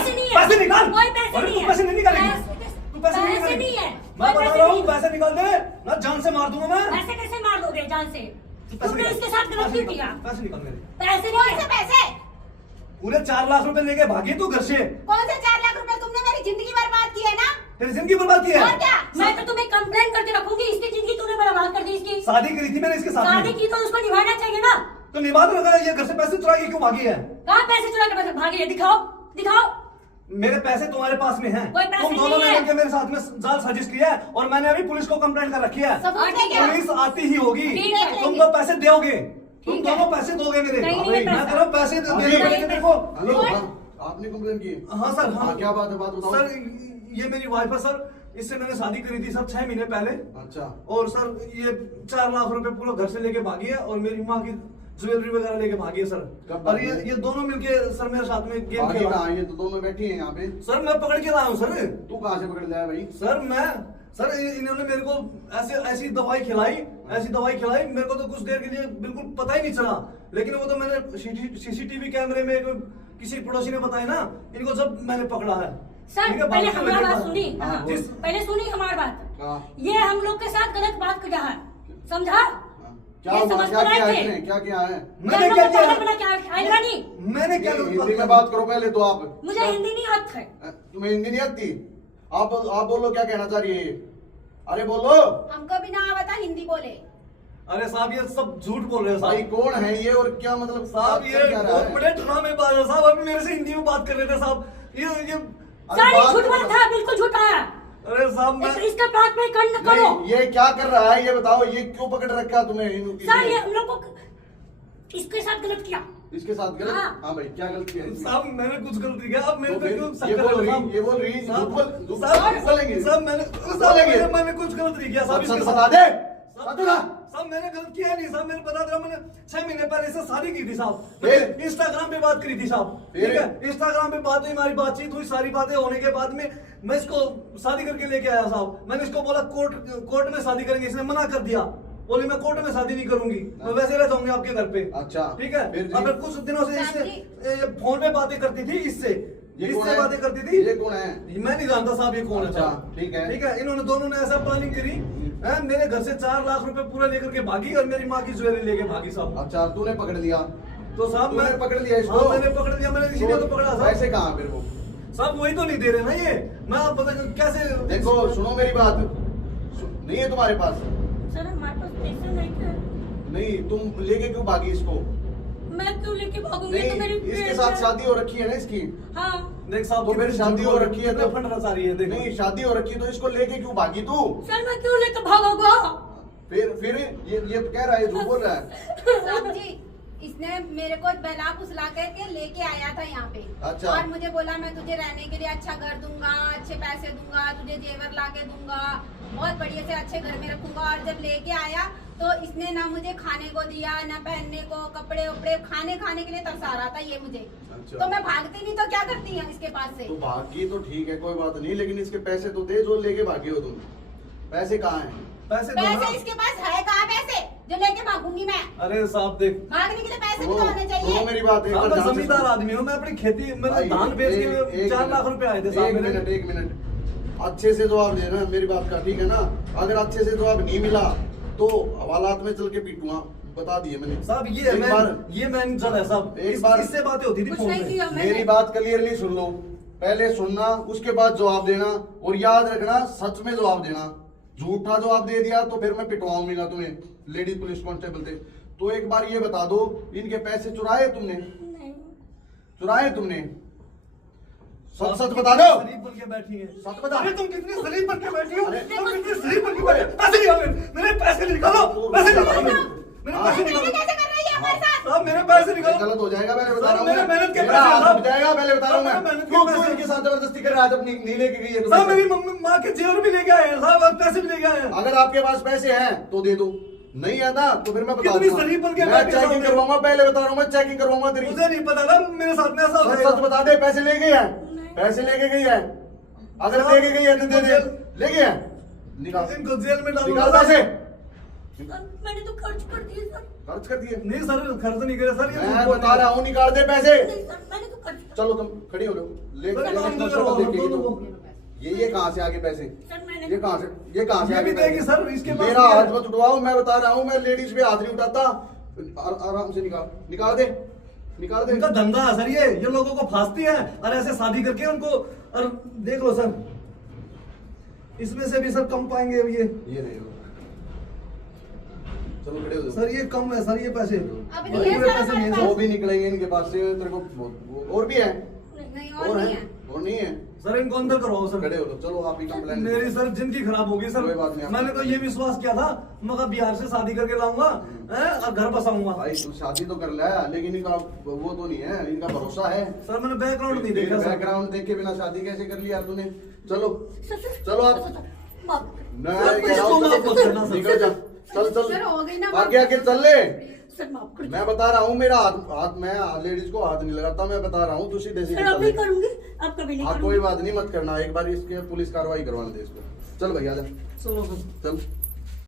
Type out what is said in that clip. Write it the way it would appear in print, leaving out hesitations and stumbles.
पैसे नहीं है, पैसे निकाल। कोई पैसे अरे नहीं तू है, पैसे नहीं निकालेगी, तू पैसे नहीं पैसे नहीं निकालेगी। है, मैं कोई बता पैसे रहा नहीं हूँ, पैसे निकाल दे ना, जान से मार दूंगा मैं। पैसे कैसे मार दोगे जान से? पैसे तुमने निकाल, इसके साथ गलत पैसे क्यों निकाल, किया? पैसे निकाल मेरे। पैसे कौन नहीं से है। पैसे? पूरे 4 लाख रुपए लेके भागी तू घर से। कौन से 4 लाख रुपए? तुमने मेरी जिंदगी बर्बाद की है ना। तेरी जिंदगी बर्बाद की है। और क्या? मैं तो तुम्हें कंप्लेंट करके रखूंगी, इसकी जिंदगी तूने बर्बाद कर दी इसकी। शादी करी थी मैंने इसके साथ शादी में। की तो उसको निभाना चाहिए ना। तो निभा तो रखा है, ये घर से पैसे चुरा के क्यों भागी है? कहाँ पैसे चुरा के पैसे भागी है? दिखाओ दिखाओ। मेरे पैसे तुम्हारे पास में हैं। कोई पैसे तुम दोनों नहीं ने है। मिलकर मेरे साथ में जाल साजिश किया है और मैंने अभी पुलिस को कंप्लेंट कर रखी है। सबूत है क्या? पुलिस आती ही होगी, ठीक है। तुम तो पैसे दोगे, तुम ठीक है। दोनों पैसे दोगे मेरे। नहीं, नहीं, मैं पैसा। कह रहा हूँ पैसे हाँ, देने नहीं, पड़ेंगे मेरे को। हेलो, हाँ, आपने कंप्लेन की? हाँ सर, हाँ। क्या बात है, बात बताओ। सर ये मेरी वाइफ है सर, इससे मैंने शादी करी थी सर 6 महीने पहले। अच्छा, और सर ये 4 लाख रुपए पूरा घर से लेके भागी है और मेरी माँ की ज्वेलरी वगैरह लेके भागी है सर। कब और भागी है? ये दोनों मिलके सर मेरे साथ में गेम आगे खेला। कहाँ है? ये तो दोनों बैठी हैं यहाँ पे। सर मैं पकड़ के लाया हूँ सर। तू कहाँ से पकड़ लाया भाई? सर इन्होंने मेरे को ऐसी दवाई खिलाई, मेरे को तो कुछ देर के लिए बिल्कुल पता ही नहीं चला। लेकिन वो तो मैंने सीसीटीवी कैमरे में किसी पड़ोसी ने बताया ना इनको, जब मैंने पकड़ा है। सर ठीक है, पहले बात हमारा बात सुनी। हाँ, हाँ, जिस- पहले सुनी हमारी बात। हाँ। ये हम लोग के साथ गलत बात कर रहा है, समझा? क्या ये हुआ? समझ क्या तो किया रहे है थे। इसने? क्या किया है? मैंने क्या किया? मैंने क्या हिंदी में बात करो पहले तो आप। मुझे हिंदी नहीं आती है। तुम्हें हिंदी नहीं आती? आप बोलो, क्या कहना चाह रही है? अरे बोलो। हमको भी ना आवता हिंदी बोले। अरे साहब ये सब झूठ बोल रहे हैं भाई साहब। कौन है ये और क्या मतलब? साहब ये क्या रहा बहुत है? बड़े ड्रामेबाज है साहब। अभी मेरे से हिंदी में बात कर रहे थे साहब। ये अरे सारी बात झूठ तो बात करो। था, बिल्कुल झूठा है। अरे साहब मैं इसका बात में कंड करो। नहीं, ये क्या कर रहा है ये बताओ। ये क्यों पकड़ रखा तुम्हें? सर ये हम लोग को इसके साथ गलत किया। इसके साथ गलत? हाँ। हाँ भाई, क्या गलत किया इसने? साहब मैंने कुछ गलती किया, अब मेरे तो पे फिर क्यों शक ये कर बोल रहे हो रही, साहब? ये बोल रही, साहब, झूठ बोल- साहब, बोलेंगे। साहब बोलेंगे। मैंने कुछ गलत नहीं किया साहब सच इसके बता साथ। दे। साहब, बता। साहब मैंने गलत किया नहीं साहब, मैंने बता दे रहा हूं, मैंने 6 महीने पहले इससे शादी की थी साहब। फिर? इंस्टाग्राम पे बात करी थी साहब। फिर? ठीक है, इंस्टाग्राम पे बात हुई, हमारी बातचीत हुई, सारी बातें होने के बाद में मैं इसको शादी करके लेके आया साहब। मैंने इसको बोला कोर्ट में शादी करेंगे, इसने मना कर दिया। बोली मैं कोर्ट में शादी नहीं करूंगी, मैं वैसे रह जाऊंगी आपके घर पे। अच्छा। ठीक है, फिर जी? अब कुछ दिनों से इससे ये फोन पे बातें करती थी इससे ये कौन इससे है? बातें करती थी। ये कौन है? मैं नहीं जानता साहब ये कौन है अच्छा, साहब। ठीक है। ठीक है, इन्होंने दोनों ने ऐसा प्लानिंग करी है, मेरे घर से 4 लाख रुपए पूरा लेकर के भागी और मेरी माँ की ज्वेलरी लेके भागी साहब। अच्छा, तूने पकड़ लिया? तो साहब तूने पकड़ लिया इसको? हाँ, मैंने पकड़ लिया, मैंने इसीलिए तो पकड़ा साहब। पैसे कहाँ फिर वो? साहब वही तो नहीं दे रहे ना ये। मैं आप पता कैसे देखो सुनो मेरी बात, नहीं है तुम्हारे पास? सर हमारे पास पैसे नहीं थे। नहीं, तुम लेके क्यों भागी इसको? मैं क्यों लेके भागूंगी? तो मेरी नहीं, इसके फ्रेंड साथ है। शादी हो रखी है ना इसकी? हाँ देख साहब तो फिर शादी हो रखी है तो फंड रचा रही है। देख नहीं, शादी हो रखी है तो इसको लेके क्यों भागी तू? सर मैं क्यों लेके भागूंगा? फिर ये कह रहा है, झूठ बोल रहा है। साहब जी, इसने मेरे को बहला फुसला करके लेके आया था यहाँ पे। अच्छा। और मुझे बोला मैं तुझे रहने के लिए अच्छा घर दूंगा, अच्छे पैसे दूंगा, तुझे जेवर ला के दूंगा, बहुत बढ़िया से अच्छे घर में रखूंगा। और जब लेके आया तो इसने ना मुझे खाने को दिया, ना पहनने को, कपड़े उपड़े, खाने के लिए तरसा रहा था ये मुझे। अच्छा। तो मैं भागती नहीं तो क्या करती है इसके पास से? तो भागी तो ठीक है, कोई बात नहीं, लेकिन इसके पैसे तो दे जो लेके भागे हो तुम। पैसे कहाँ हैं? पैसे दो पैसे ना। इसके पास है कहाँ पैसे जो लेके भागूंगी मैं? अरे साहब देख भागने के लिए पैसे भी सुनो तो होने चाहिए। मेरी बात, एक साहब बार मैं ध्यान से जमींदार सुनो। आदमी हूँ, मैं अपनी खेती मैंने भाई, धान बेच के एक 4 मिनट, लाख रुपए आए थे साहब मेरे। एक मिनट अच्छे से जवाब देना मेरी बात का, ठीक है ना? अगर अच्छे से जवाब नहीं मिला तो हवालात में चल के पीटूंगा, बता दिए मैंने। साहब ये एक बार ये मैनेजर है साहब। एक बार इससे बातें होती थी कुछ फोन नहीं पे। किया मेरी मैंने। बात क्लियरली सुन लो, पहले सुनना उसके बाद जवाब देना, और याद रखना सच में जवाब देना। झूठा जवाब दे दिया तो फिर मैं पिटवाऊंगा तुम्हें, लेडी पुलिस कांस्टेबल थे। तो एक बार ये बता दो, इनके पैसे चुराए तुमने? नहीं। चुराए तुमने? सच सच बता दो। शरीफ बन के बैठी है। सच बता। अरे तुम कितनी शरीफ बन के बैठी हो? अरे, तुम कितनी शरीफ बन के बैठी हो? पैसे निकालो मेरे पैसे निकालो, पैसे निकालो मेरे पैसे ये निकालो। कैसे कर रही है हमारे साथ? साहब मेरे पैसे निकालो। गलत हो जाएगा, मैंने बता रहा हूँ। मेरे मेहनत के मेरा पैसे हाथ साहब। उठ जाएगा, पहले बता रहा हूँ मेरे मैं। मेहनत के क्यों पैसे। इनके साथ जबरदस्ती कर रहा है? जब नहीं लेके गई है तो साहब पैसे। मेरी माँ के जेवर भी लेके आए हैं साहब, और पैसे भी लेके आए हैं। अगर आपके पास पैसे हैं तो दे दो, नहीं आता तो फिर मैं बता कितनी दूंगा। शरीफ बन के मैं बैठे चेकिंग सामने। करवाऊंगा, पहले बता रहा हूँ मैं चेकिंग करवाऊंगा तेरी। मुझे नहीं पता था मेरे साथ में ऐसा हो सच जाएगा। सच बता दे, पैसे ले गई है? पैसे लेके गई है? अगर लेके गई है तो दे दे। ले गई है? निकाल इनको जेल में डालूंगा निकाल पैसे। सर, मैंने तो खर्च कर दिए सर। खर्च कर दिए? नहीं सर, खर्च नहीं करे सर, ये मैं झूठ बता रहा हूँ, निकाल दे पैसे। नहीं सर, मैंने तो खर्च चलो तुम खड़ी हो लो, ले सर, काम ले- करो, लेके ये दोनों दो। को। ये कहाँ से आगे पैसे? सर, मैंने ये कहाँ से ये भी आगे देगी पैसे? सर, इसके पास मेरा भी है। हाथ मत उठवाओ, मैं बता रहा हूँ, मैं लेडीज पे हाथ नहीं उठाता। आराम से निकाल दे, निकाल दे। इनका धंधा है सर, ये लोगों को फांसती है और ऐसे शादी करके उनको, और देख लो सर, इसमें से भी सर कम पाएंगे अब ये। ये नहीं, चलो खड़े हो जाओ। सर ये कम है सर, ये पैसे अब और नहीं है ये सर पैसे हमारे नहीं है पास। वो सर। भी निकलेंगे इनके पास से, तेरे को और भी है, नहीं और नहीं है। और नहीं है। सर इनको अंदर करवाओ सर। खड़े हो लो, चलो आप ही कंप्लेन। मेरी सर जिंदगी खराब होगी सर। कोई बात नहीं, आप- मैंने तो ये विश्वास किया था, मगर बिहार से शादी करके लाऊंगा और घर बसाऊंगा। भाई तू शादी तो कर लिया, लेकिन इनका वो तो नहीं है, इनका भरोसा है। सर मैंने बैकग्राउंड नहीं देखा सर। बैकग्राउंड देख के बिना शादी कैसे कर लिया तूने? चलो सर, चलो आप सर, माफ मैं सर, कह रहा हूँ, इसको माफ मत करना सर। निकल जा, चल सर, हो गई ना चल बात। आगे आगे चल ले। सर माफ कर मैं बता रहा हूँ, मेरा हाथ मैं लेडीज को हाथ नहीं लगाता, मैं बता रहा हूँ, तू सीधे सीधे सर, अब चल नहीं ले। करूंगी, अब कभी नहीं हाँ करूंगी। कोई बात नहीं, मत करना, एक बार इसके पुलिस कार्रवाई करवाने दे इसको। चल भैया जा, चलो सर। चल।